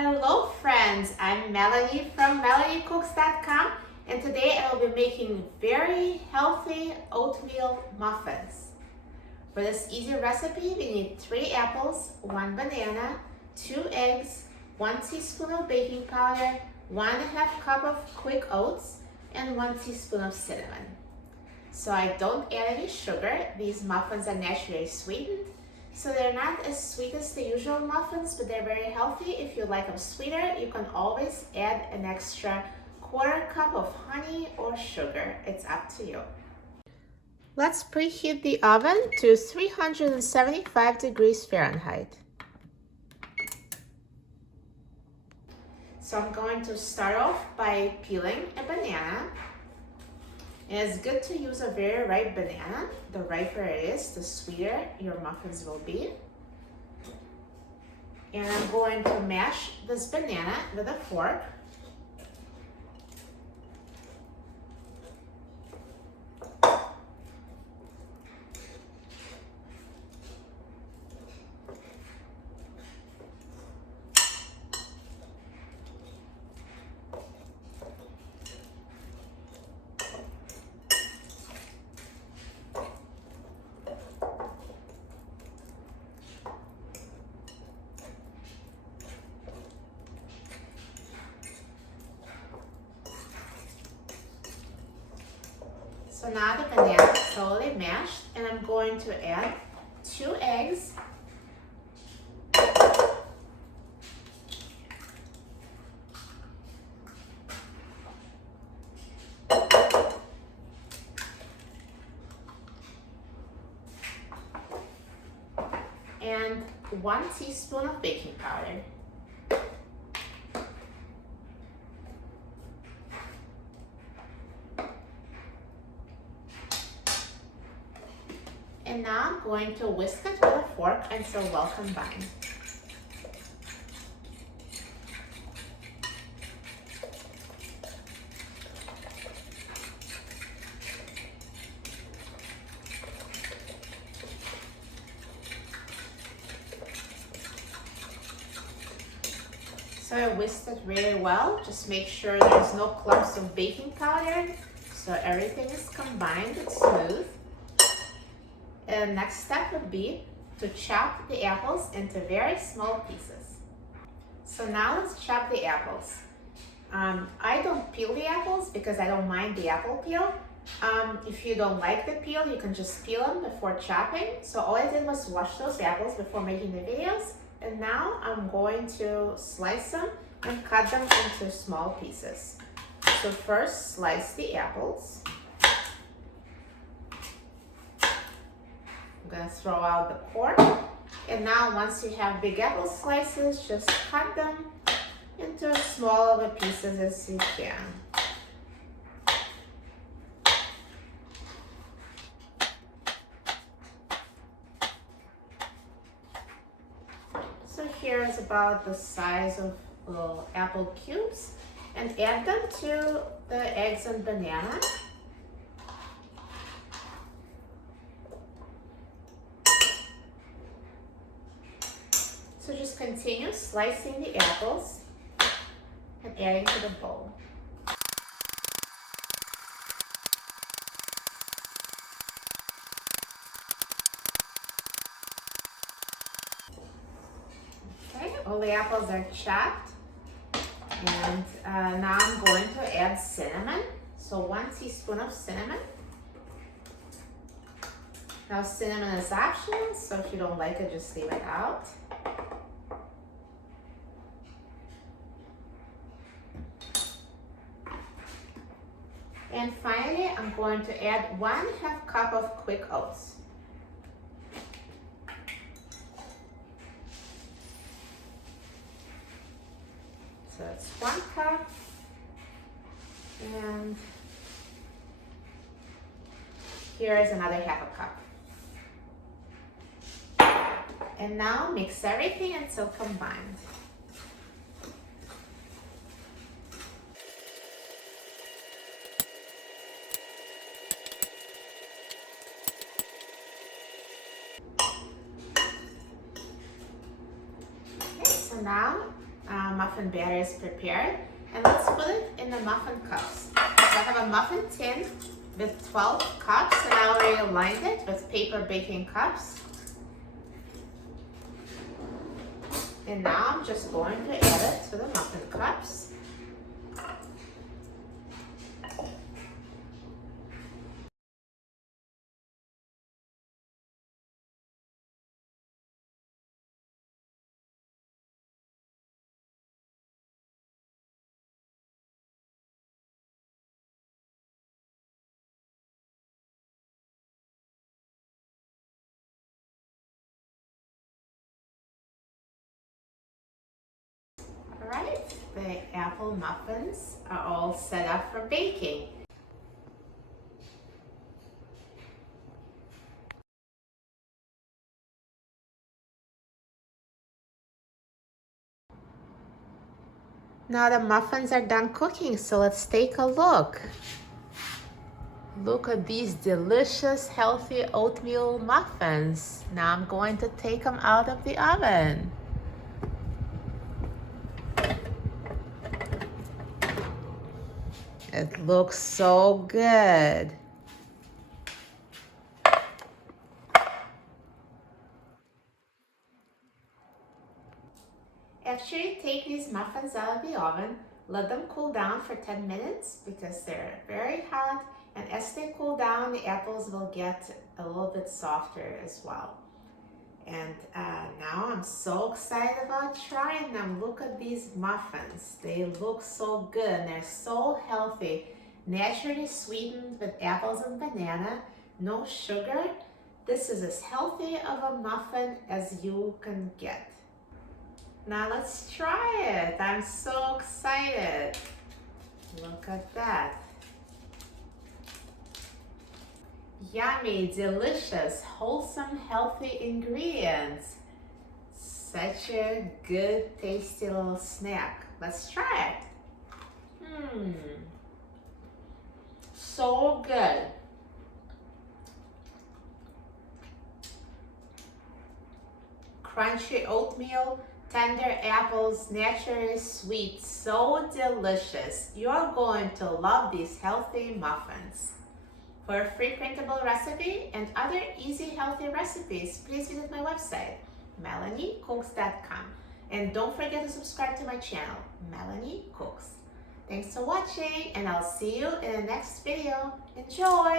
Hello friends, I'm Melanie from melaniecooks.com and today I will be making very healthy oatmeal muffins. For this easy recipe, we need 3 apples, 1 banana, 2 eggs, 1 teaspoon of baking powder, 1.5 cup of quick oats, and 1 teaspoon of cinnamon. So I don't add any sugar. These muffins are naturally sweetened. So they're not as sweet as the usual muffins, but they're very healthy. If you like them sweeter, you can always add an extra 1/4 cup of honey or sugar. It's up to you. Let's preheat the oven to 375 degrees Fahrenheit. So I'm going to start off by peeling a banana. And it's good to use a very ripe banana. The riper it is, the sweeter your muffins will be. And I'm going to mash this banana with a fork. So now the banana is totally mashed, and I'm going to add 2 eggs, and 1 teaspoon of baking powder. And now I'm going to whisk it with a fork until well combined. So I whisked it really well. Just make sure there's no clumps of baking powder, so everything is combined and smooth. And the next step would be to chop the apples into very small pieces. So now let's chop the apples. I don't peel the apples because I don't mind the apple peel. If you don't like the peel, you can just peel them before chopping. So all I did was wash those apples before making the videos. And now I'm going to slice them and cut them into small pieces. So first, slice the apples. I'm gonna throw out the core. And now once you have big apple slices, just cut them into as small of a pieces as you can. So here is about the size of little apple cubes, and add them to the eggs and banana. So just continue slicing the apples and adding to the bowl. Okay, all the apples are chopped. And now I'm going to add cinnamon. So 1 teaspoon of cinnamon. Now cinnamon is optional, so if you don't like it, just leave it out. And finally, I'm going to add 1/2 cup of quick oats. So that's 1 cup, and here is another 1/2 cup. And now mix everything until combined. Okay, so now muffin batter is prepared. And let's put it in the muffin cups. So I have a muffin tin with 12 cups, and I already lined it with paper baking cups. And now I'm just going to add it to the muffin cups. Alright, the apple muffins are all set up for baking. Now the muffins are done cooking, so let's take a look. Look at these delicious, healthy oatmeal muffins. Now I'm going to take them out of the oven. It looks so good. After you take these muffins out of the oven, let them cool down for 10 minutes because they're very hot, and as they cool down, the apples will get a little bit softer as well. And now I'm so excited about trying them. Look at these muffins. They look so good and they're so healthy. Naturally sweetened with apples and banana, no sugar. This is as healthy of a muffin as you can get. Now let's try it. I'm so excited. Look at that. Yummy, delicious, wholesome, healthy ingredients. Such a good, tasty little snack. Let's try it. So good. Crunchy oatmeal, tender apples, naturally sweet, so delicious. You're going to love these healthy muffins. For a free printable recipe and other easy healthy recipes, please visit my website, melaniecooks.com. And don't forget to subscribe to my channel, Melanie Cooks. Thanks for watching, and I'll see you in the next video. Enjoy!